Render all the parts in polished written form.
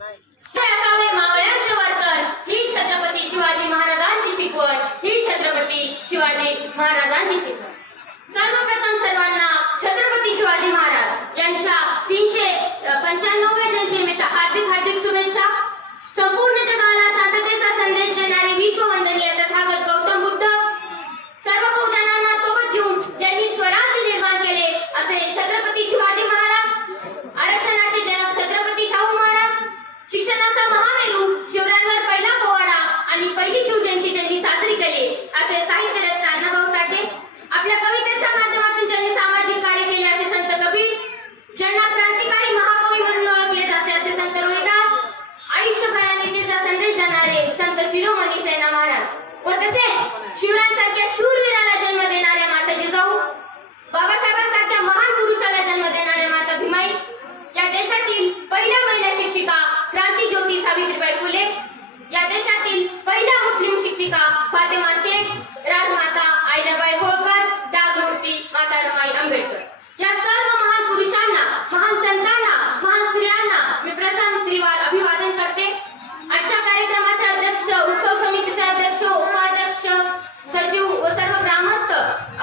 असावे मावळ्यांचे वर्तन ही छत्रपती शिवाजी महाराजांची शिकवण, ही छत्रपती शिवाजी महाराजांची शिकवण. सर्वप्रथम सर्वांना छत्रपती शिवाजी महाराज यांच्या 395व्या जयंतीनिमित्त हार्दिक हार्दिक शुभेच्छा. संपूर्ण जगाला शांततेचा संदेश देणारे विश्ववंदनीय तथागत गौतम बुद्ध, सर्व भूतानांना सोबत घेऊन ज्यांनी स्वराज्य निर्माण केले असे छत्रपती शिवाजी महाराज, आरक्षणाचे जनक छत्रपती शाहू महाराज, शिक्षणाचा महामेरू शिवरायांवर पहिला पोवाडा आणि पहिली शिवजयंती त्यांनी साजरी केली असे साहित्यरत्न अण्णाभाऊ साठे, आपल्या कवितेच्या माध्यमातून ज्यांनी सामाजिक कार्य केले असे संत कबीर, ज्यांना क्रांतिकारी महाकवी म्हणून ओळखले जाते असे संत रोहिदास, आयुष्यभराचा संदेश देणारे संत शिरोमणी सेना महाराज व तसेच शिवरायांसारख्या शूरवीराला जन्म देणाऱ्या माता जिजाऊ, बाबासाहेबांसारख्या महान पुरुषाला जन्म देणाऱ्या माता भीमाई, या देशातील पहिल्या महिला शिक्षिका क्रांतिज्योती सावित्रीबाई फुले, या देशातील पहिल्या मुस्लिम शिक्षिका फातेमा शेख, राजमाता अहिल्याबाई होळकर, त्यागमूर्ती माता रमाई आंबेडकर, या सर्व महान पुरुषांना, महान संतांना, महान स्त्रियांना मी प्रथम श्रीवार अभिवादन करते. आजच्या कार्यक्रमाचे अध्यक्ष, उत्सव समितीचे अध्यक्ष, उपाध्यक्ष, सचिव व सर्व ग्रामस्थ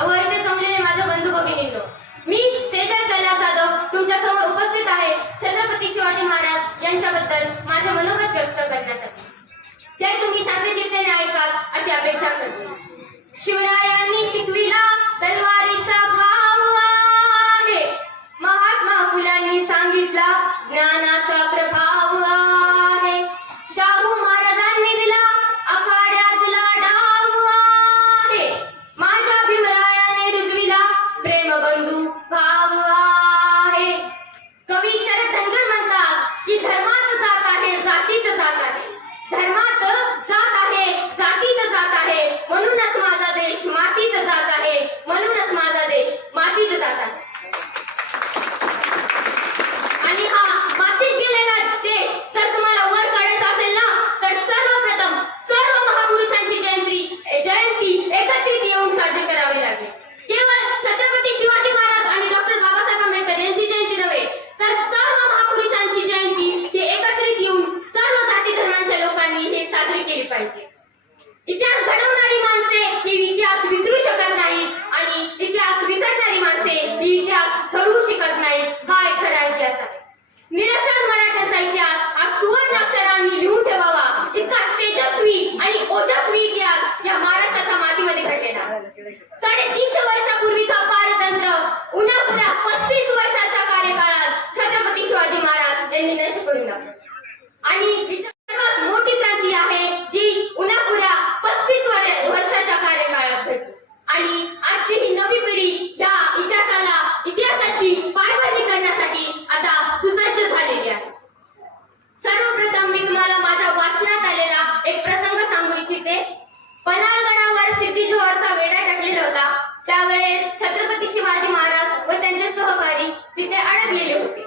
व इथे जमलेले माझे बंधू भगिनींनो, मी सेजल कैलास जाधव तुमच्या समोर उपस्थित आहे छत्रपती शिवाजी महाराज यांच्याबद्दल माझे मनोगत व्यक्त करण्यासाठी. ते तुम्ही शांतचित्तेने ऐकाल अशी अपेक्षा करते. शिवरायांनी शिकविला तलवारीचा भाव आहे, महात्मा फुल्यांनी सांगितला ज्ञानाचा प्रभाव आहे, शाहू महाराजांनी दिला आखाड्यातला डाव आहे, माझ्या भीमरायाने रुजविला प्रेमबंधू भाव आहे. कवी शरद धनगर म्हणतात की धर्मात जात आहे, जातीत जात आहे, धर्मात जात आहे, जातीत जात आहे, म्हणूनच माझा देश मातीत जात आहे, म्हणूनच माझा देश मातीत जात आहे. आणि हा मातीत गेलेला देश जर तुम्हाला वर काढायचा असेल ना, तर सर्वप्रथम सर्व महापुरुषांची जयंती एकत्रित येऊन साजरी करावी लागेल. केवळ छत्रपती शिवाजी महाराज आणि डॉक्टर बाबासाहेब आंबेडकर यांची जयंती नव्हे, तर सर्व महापुरुषांची जयंती ही एकत्रित येऊन सर्व जाती धर्मांच्या लोकांनी हे साजरी केली पाहिजे. इतिहास घडवणारी माणसे ही इतिहास विसरू शकत नाही आणि इतिहास विसरणारी माणसे ही इतिहास घडवू शकत नाही. हा एक खरा इतिहास आहे. निरक्षर मराठ्यांचा इतिहास आज सुवर्ण अक्षरांनी लिहून ठेवावा, इतका तेजस्वी आणि ओजस्वी इतिहास या महाराष्ट्राच्या मातीमध्ये घडलेला. 350 वर्षापूर्वीचा पारतंत्र्य उन्हापुऱ्या 35 वर्षाच्या कार्यकाळात छत्रपती शिवाजी महाराज यांनी नष्ट करून टाकलं. आणि सर्वात मोठी क्रांती आहे जी उन्हापुऱ्या 35 वर्षाच्या कार्यकाळात घडली. आणि आजची ही नवी पिढी या इतिहासाची पायभरणी करण्यासाठी आता सुसज्ज झालेली आहे. सर्वप्रथम मी तुम्हाला माझ्या वाचनात आलेला एक प्रसंग सांगू इच्छिते. पन्हाळगडावर सिद्धी जोहरचा वेढा टाकलेला होता. त्यावेळेस छत्रपती शिवाजी महाराज व त्यांचे सहकारी तिथे अडकलेले होते.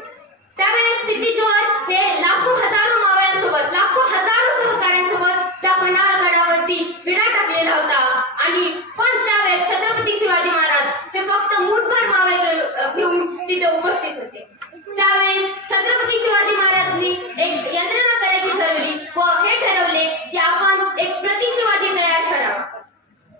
त्यावेळेस सिद्धी जोहर हे लाखो हजारो मावळ्यांसोबत, लाखो हजारो सहकाऱ्यांसोबत त्या पन्हाळगडावरती विडा टाकलेला होता. आणि पण त्यावेळेस छत्रपती शिवाजी महाराज हे फक्त मुठभर मावळे घेऊन तिथे उपस्थित होते. त्यावेळेस छत्रपती शिवाजी महाराजांनी एक यंत्रणा करायची ठरवली व हे ठरवले की आपण एक प्रतिशिवाजी तयार करावा.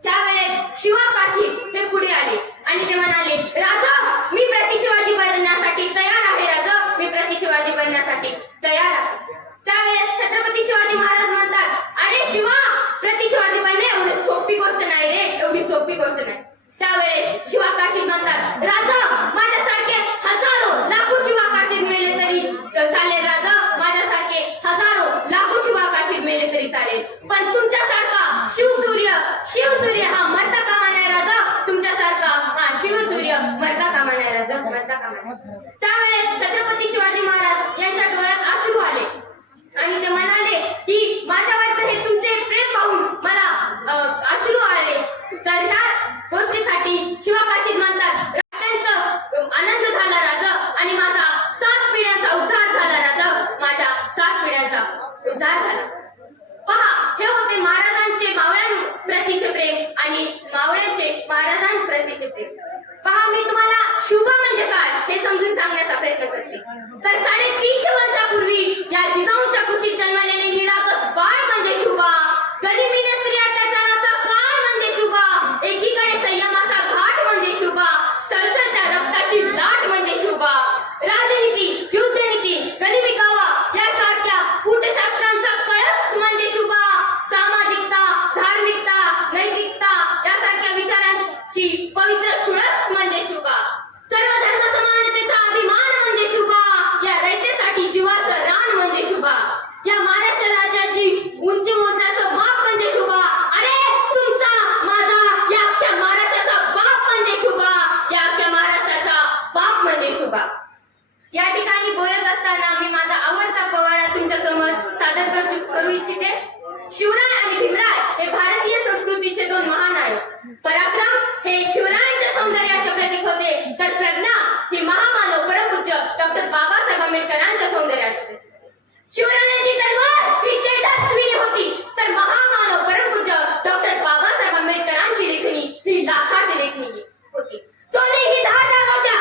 त्यावेळेस शिवा काठी हे पुढे आले आणि ते म्हणाले, राजा मी प्रतिशिवाजी बनण्यासाठी तयार आहे, राजा मी प्रतिशिवाजी बनण्यासाठी तयार आहे. त्यावेळेस छत्रपती शिवाजी महाराज म्हणतात, अरे शिवा, प्रतिशिवाजी बनणे एवढी सोपी गोष्ट नाही रे, एवढी सोपी गोष्ट नाही. त्यावेळेस शिवा काशी म्हणतात, राजा माझ्यासारखे हजारो लाखो शिवा काशीत मेले तरी चालेल, राजा माझ्यासारखे हजारो लाखो शिवा काशीत मेले तरी चालेल, पण तुमच्यासारखा शिवसूर्य हा मरता कामा नाही, राजा तुमच्यासारखा हा शिवसूर्य मरता कामा नाही, राजा मरता कामा नाही. त्यावेळेस छत्रपती शिवाजी महाराज यांच्या डोळ्यात अश्रू आले आणि ते म्हणाले की माझ्यावर हे तुमचे प्रेम पाहून मला अश्रू आले. तर ह्या गोष्टीसाठी शिवा काशीद म्हणतात, अत्यंत आनंद झाला राजा आणि माझा 7 पिढ्यांचा उद्धार झाला, राजा माझ्या 7 पिढ्यांचा उद्धार झाला. पहा, हे होते महाराजांचे मावळ्यांप्रतीचे प्रेम आणि मावळ्यांचे महाराजांप्रतीचे प्रेम. पहा, मी तुम्हाला शुभ म्हणजे काय हे समजून सांगण्याचा प्रयत्न करते. तर 350 वर्षापूर्वी या जिजाऊंच्या कुशीत जन्मलेले निरागस बाळ म्हणजे शुभा. गरिबीने स्त्री अत्याचाराचा काळ म्हणजे शुभा. एकीकडे संयमाचा घाट म्हणजे शुभा. सरसरच्या रक्ताची लाट म्हणजे शुभा. राजनीती, युद्धनीती, गरिबी कावा यासारख्या कूटशास्त्रांचा कळस म्हणजे शुभा. सामाजिकता, धार्मिकता, नैतिकता यासारख्या विचारांची पवित्र तुळस म्हणजे शुभा. सर्व धर्म समानतेचा अभिमान म्हणजे शुभा. या रयतेसाठी जीवाचं रान म्हणजे शुभा. या महाराष्ट्र राज्याची उंची मोजण्याचं माप म्हणजे शुभा. अरे तुमचा माझा या अख्ख्या महाराष्ट्राचा बाप म्हणजे शुभा. या अख्ख्या महाराष्ट्राचा बाप म्हणजे शुभा. या ठिकाणी बोलत असताना मी माझा आवडता पोवाडा तुमच्या समोर सादर करू इच्छिते. शिवराय आणि भीमराय हे भारतीय संस्कृतीचे दोन महान आहेत. पराक्रम हे शिवरायांच्या सौंदर्याचे प्रतीक होते, तर प्रज्ञा ही महामानव परमपूज्य डॉक्टर बाबासाहेब आंबेडकरांच्या सौंदर्याचे. शिवरायांची तलवार ही तेजस्विनी होती, तर महामानव परमपूज्य डॉक्टर बाबासाहेब आंबेडकरांची लेखणी ही लाखात लेखणी होती. दोन्हीही धारदार होत्या.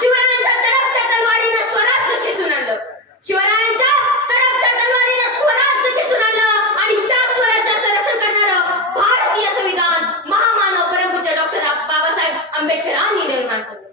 शिवरायांच्या तडकच्या तलवारीनं स्वराज्य खेचून आणलं. शिवरायांच्या तडकच्या तलवारीनं स्वराज्य खेचून आणलं आणि त्या स्वराज्याचं रक्षण करणारं भारतीय संविधान महामानव परमपूज्य डॉक्टर बाबासाहेब आंबेडकरांनी निर्माण केलं.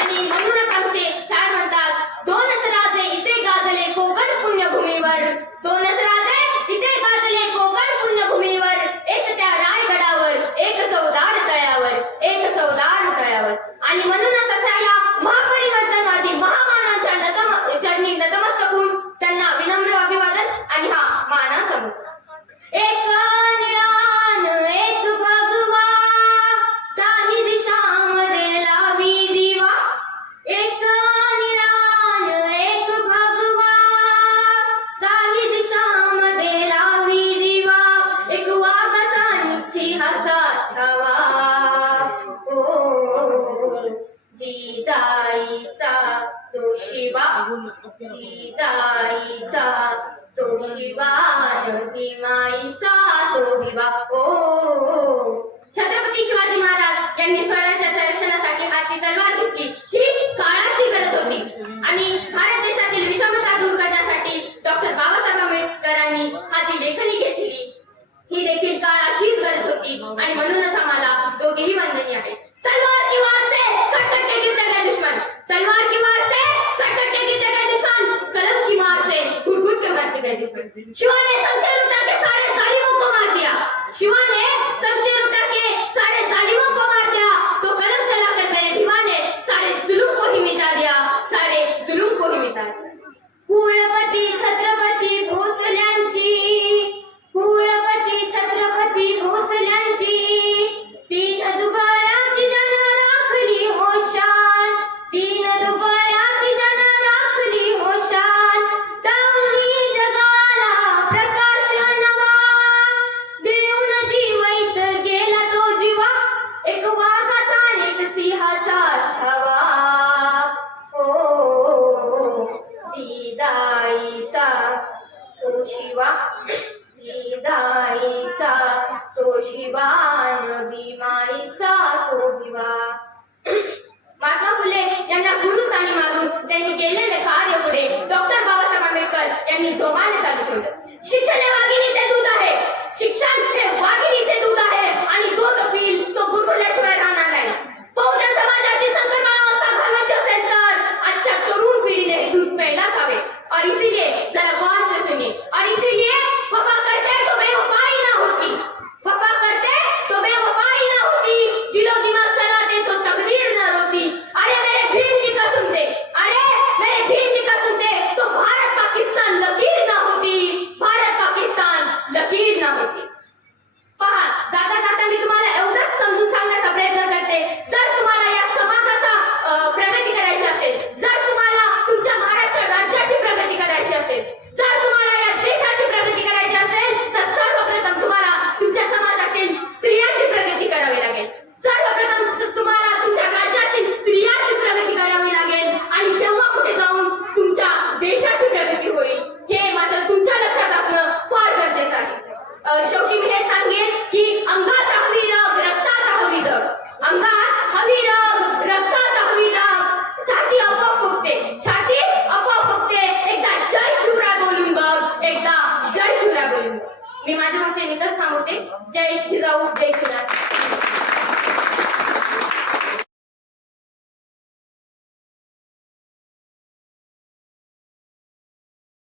आणि म्हणूनच आमचे शायर म्हणतात, दोनच राजे इथे गाजले कोकण पुण्यभूमीवर. दोनच राजे इथे गाजले कोकण पुण्यभूमीवर. एक त्या रायगडावर, एक चौदार तळ्यावर, एक चौदार तळ्यावर. आणि म्हणूनच अशा या महापरिवर्तनवादी महामानवांच्या चरणी नतमस्तक होऊन त्यांना विनम्र अभिवादन आणि हा मानाचा मुद्दा. एक निरान एक भगवा, काही दिशामध्ये लावी दिवा. एक निरान एक भगवा, काही दिशामध्ये लावी दिवा. एक वाघाचा सिंहाचा छावा. जिजाईचा तो शिवा, जिजाईचा तो शिवा, भीमाईचा तो विवा. छत्रपती शिवाजी महाराज यांनी स्वराज्याच्या रक्षणासाठी हाती तलवार घेतली. ही काळाची गरज होती आणि भारत देशातील विषमता दूर करण्यासाठी डॉक्टर बाबासाहेब आंबेडकरांनी हाती लेखणी घेतली. ही देखील काळाचीच गरज होती आणि म्हणूनच आम्हाला दोघेही वंदनीय आहेत. तलवार की वार से कट के गिरते गए दुश्मन. तलवार की वार से कट के गिरते गए दुश्मन. कलम की मार से घुट घुट के मरते गए दुश्मन. शिवा ने शमशेर उठा के सारे जालिमों को मार दिया. शिवा ने शमशेर उठा के सारे जालिमों को मार दिया. तो कलम चलाकर मेरे भिवा ने सारे जुल्म को ही मिटा दिया. सारे जुल्म को ही मिटा दिया. कुळपती छत्रपती भोसल्यांची, कुळपती छत्रपती भोसल्यांची, तीन दुबळ्याची जन राखली होशान. तीन दुबळ्याची जन राखली होशान. दावणी जगाला प्रकाश नवा, देऊन जीवैत गेला तो जीवा. एक वाघाचा एक सिंहाचा छावा. ओ जिजाईचा तो शिवा, जिजाईचा तो शिवा, भीमाईचा तो विवा. महात्मा फुले यांना गुरुस्थानी मानून त्यांनी केलेले कार्य पुढे डॉक्टर बाबासाहेब आंबेडकर यांनी जोमाने चालू ठेवलं. शिक्षण हे वाघिणीचे दूध आहे. शिक्षण हे वाघिणीचे दूध आहे आणि जो तो पिल तो गुरगुरल्याशिवाय राहणार नाही. बहुजन समाजाची संकल्पना घालवायची असेल तर आजच्या तरुण पिढीने हे दूध प्यायलाच हवे. और इसीलिए जरा गौर से सुनिए. और इसीलिए वफा करते तो बेवफाई ना होती. वफा करते तो बेवफाई ना होती. दिलो दिमाग चलाते तो तकदीर न रोती. अरे मेरे भीम जी का सुनते, अरे मेरे भीम जी का सुनते तो भारत पाकिस्तान लकीर ना होती. भारत पाकिस्तान लकीर ना होती. पहा बोललो. मी माझ्या भाषेने इथंच थांबवते. जय जिजाऊ जय शिवराज.